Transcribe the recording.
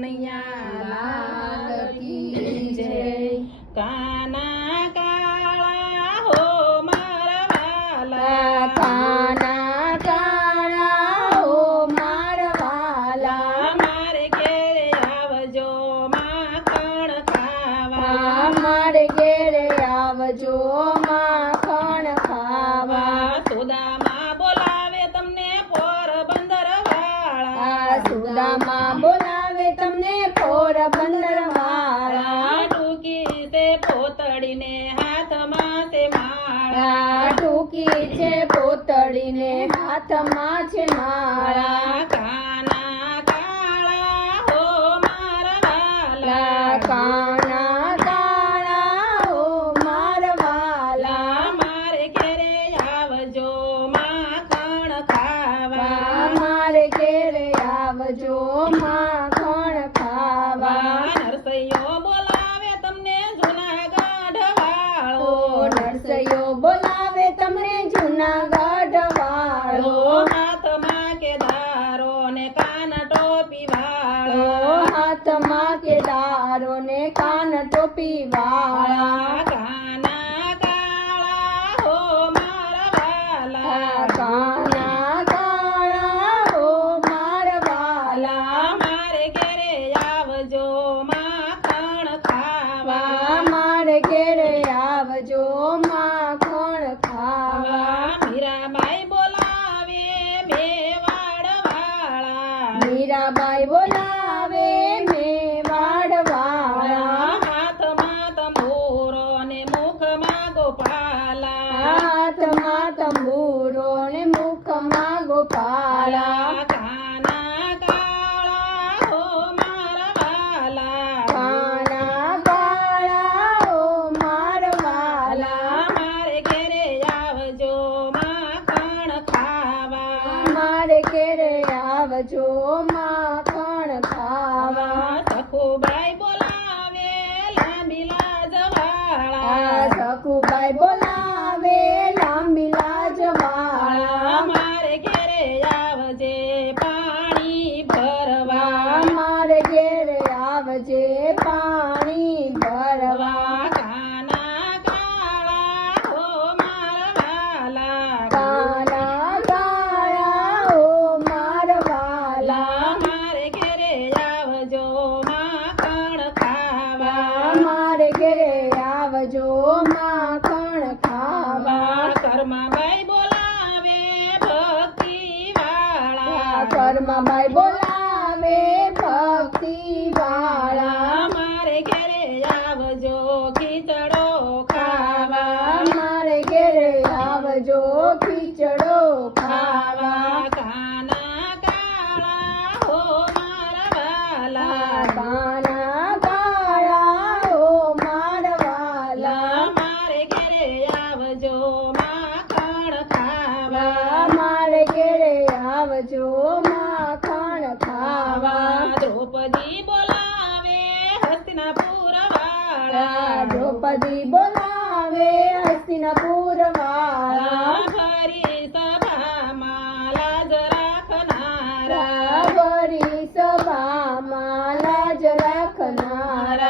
કનૈયા લાલ કી જય. કાના કાળા હો મારા વાલા, કાના કાળા હો મારા વાલા, મારે ઘેરે આવજો માખણ ખાવા. મારે ઘેરે આવજો માખણ ખાવા. સુદામા બોલાવે તમને પોરબંદર વાળા, સુદામા બોલાવે તમને પોરબંદર વાળા. ટૂંકી છે પોતડીને હાથમાં છે માળા, ટૂંકી છે પોતડીને હાથમાં છે માળા. કાના કાળા હો મારા વાલા, કાના કાળા હો મારા વાલા, મારે ઘેરે આવજો માખણ ખાવા. મારે ઘેરે આવજો માખણ ખાવા. નરસૈયો બોલાવે તમને જૂનાગઢ વાળો, નરસૈયો બોલાવે તમને જૂનાગઢ વાળો. હાથમાં કેદારો ને કાન ટોપી વાળો, હાથમાં કેદારો ને કાન ટોપી વાળા. કાના કાળા હો મારા વાલા, કાના કાળા હો મારા વાલા, મારે ઘેરે આવજો માખણ ખાવા. મારે ઘેરે આવજો માખણ ખાવા. મીરાબાઈ બોલાવે મેવાડ વાળા, મીરાબાઈ બોલાવે મેવાડ વાળા. હાથમાં તંબુરો ને મુખમાં ગોપાલા, હાથમાં તંબુરો ને મુખમાં ગોપાલા. કાના કાળા હો મારા વાલા, કાના કાળા હો મારા વાલા, મારે ઘેરે આવજો માખણ ખાવા. મારે ઘેરે આવજો માખણ ખાવા. સખુબાઈ બોલાવે લાંબી લાજ વાળા, સખુબાઈ બોલાવે લાંબી લાજ વાળા. મારે ઘેરે આવજે પાણી ભરવા. મારે ઘેરે આવજે પાણી ભરવા. કાના કાળા હો મારા વાલા, કાના કાળા હો મારા વાલા, મારે ઘેરે આવજો માખણ ખાવા. મારે ઘેરે આવજો માખણ ખાવા. કર્માબાઈ બોલાવે ભક્તિ વાળા, કર્માબાઈ બોલાવે ભક્તિ વાળા. મારે ઘેરે આવજો ખીચડો ખાવા. મારે ઘેરે આવજો ખીચડો ખાવા. કાના કાળા હો મારા વાલા, કાના કાળા હો મારા વાલા, મારે ઘેરે આવજો માખણ ખાવા. મારે ઘેરે આવજો માખણ ખાવા. દ્રૌપદી બોલાવે હસ્તિનાપુર વાળા, દ્રૌપદી બોલાવે હસ્તિનાપુર વાળા. ભરી સભામાં લાજ રાખનારા, ભરી સભામાં લાજ રાખનારા.